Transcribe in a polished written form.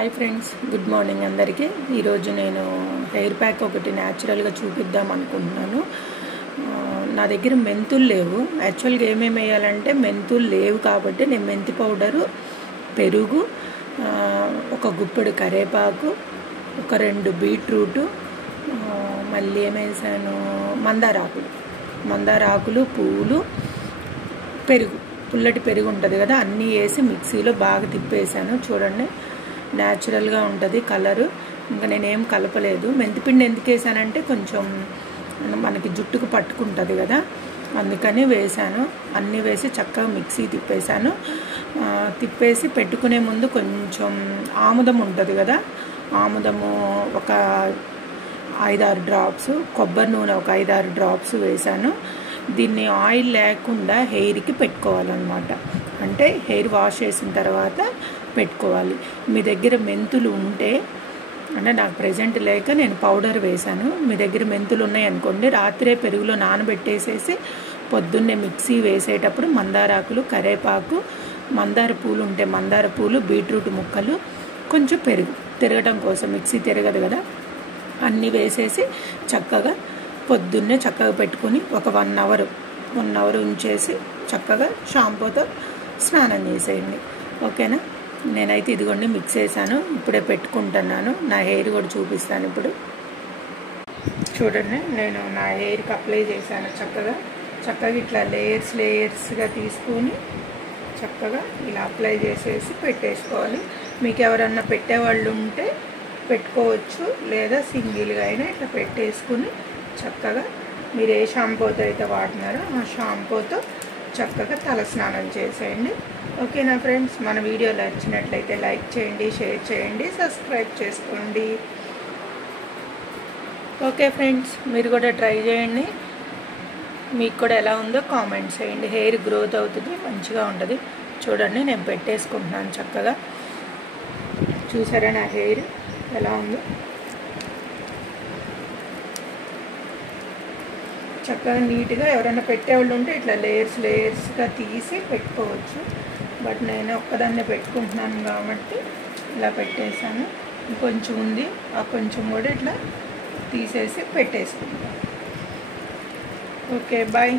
Hi friends, good morning అందరికీ. ఈరోజు నేను హెయిర్ ప్యాక్ ఒకటి న్యాచురల్గా చూపిద్దాం అనుకుంటున్నాను. నా దగ్గర మెంతులు లేవు. యాక్చువల్గా ఏమేమి వేయాలంటే మెంతులు లేవు కాబట్టి నేను మెంతి పౌడరు, పెరుగు, ఒక గుప్పెడు కరివేపాకు, ఒక 2 బీట్రూటు, మళ్ళీ ఏమేసాను, మందార ఆకులు, పువ్వులు, పెరుగు, పుల్లటి పెరుగు ఉంటుంది కదా, అన్నీ వేసి మిక్సీలో బాగా తిప్పేసాను. చూడండి, న్యాచురల్గా ఉంటుంది కలరు. ఇంకా నేనేం కలపలేదు. మెంతిపిండి ఎందుకు వేసానంటే కొంచెం మనకి జుట్టుకు పట్టుకుంటుంది కదా, అందుకని వేసాను. అన్నీ వేసి చక్కగా మిక్సీ తిప్పేసాను. తిప్పేసి పెట్టుకునే ముందు కొంచెం ఆముదం ఉంటుంది కదా, ఆముదము ఒక 5-6 డ్రాప్స్, కొబ్బరి నూనె ఒక 5-6 డ్రాప్స్ వేసాను. దీన్ని ఆయిల్ లేకుండా హెయిర్కి పెట్టుకోవాలన్నమాట. అంటే హెయిర్ వాష్ చేసిన తర్వాత పెట్టుకోవాలి. మీ దగ్గర మెంతులు ఉంటే, అంటే నాకు ప్రెజెంట్ లేక నేను పౌడర్ వేశాను. మీ దగ్గర మెంతులు ఉన్నాయనుకోండి, రాత్రే పెరుగులో నానబెట్టేసేసి పొద్దున్నే మిక్సీ వేసేటప్పుడు మందారాకులు, కరివేపాకు, మందార పూలు ఉంటే మందార పూలు, బీట్రూట్ ముక్కలు, కొంచెం పెరుగు తిరగడం కోసం, మిక్సీ తిరగదు కదా, అన్నీ వేసేసి చక్కగా పొద్దున్నే చక్కగా పెట్టుకుని ఒక 1 అవర్ ఉంచేసి చక్కగా షాంపూతో స్నానం చేసేయండి. ఓకేనా? నేనైతే ఇదిగోండి మిక్స్ చేశాను, ఇప్పుడే పెట్టుకుంటున్నాను. నా హెయిర్ కూడా చూపిస్తాను ఇప్పుడు. చూడండి, నేను నా హెయిర్కి అప్లై చేశాను. చక్కగా ఇట్లా లేయర్స్గా తీసుకొని చక్కగా ఇలా అప్లై చేసేసి పెట్టేసుకోవాలి. మీకు ఎవరన్నా పెట్టేవాళ్ళు ఉంటే పెట్టుకోవచ్చు, లేదా సింగిల్గా అయినా ఇట్లా పెట్టేసుకుని చక్కగా మీరు ఏ షాంపూతో అయితే వాడినారో ఆ షాంపూతో చక్కగా తల స్నానం చేసేయండి. ఓకేనా ఫ్రెండ్స్? మన వీడియో నచ్చినట్లయితే లైక్ చేయండి, షేర్ చేయండి, సబ్స్క్రైబ్ చేసుకోండి. ఓకే ఫ్రెండ్స్, మీరు కూడా ట్రై చేయండి. మీకు కూడా ఎలా ఉందో కామెంట్ చేయండి. హెయిర్ గ్రోత్ అవుతుంది, మంచిగా ఉంటుంది. చూడండి, నేను పెట్టేసుకుంటున్నాను చక్కగా. చూసారా నా హెయిర్ ఎలా ఉందో? చక్కగా నీట్గా ఎవరైనా పెట్టేవాళ్ళు ఉంటే ఇట్లా లేయర్స్గా తీసి పెట్టుకోవచ్చు. బట్ నేను ఒక్కదాన్నే పెట్టుకుంటున్నాను కాబట్టి ఇలా పెట్టేశాను. కొంచెం ఉంది, ఆ కొంచెం కూడా ఇట్లా తీసేసి పెట్టేసుకుంటాను. Okay, bye.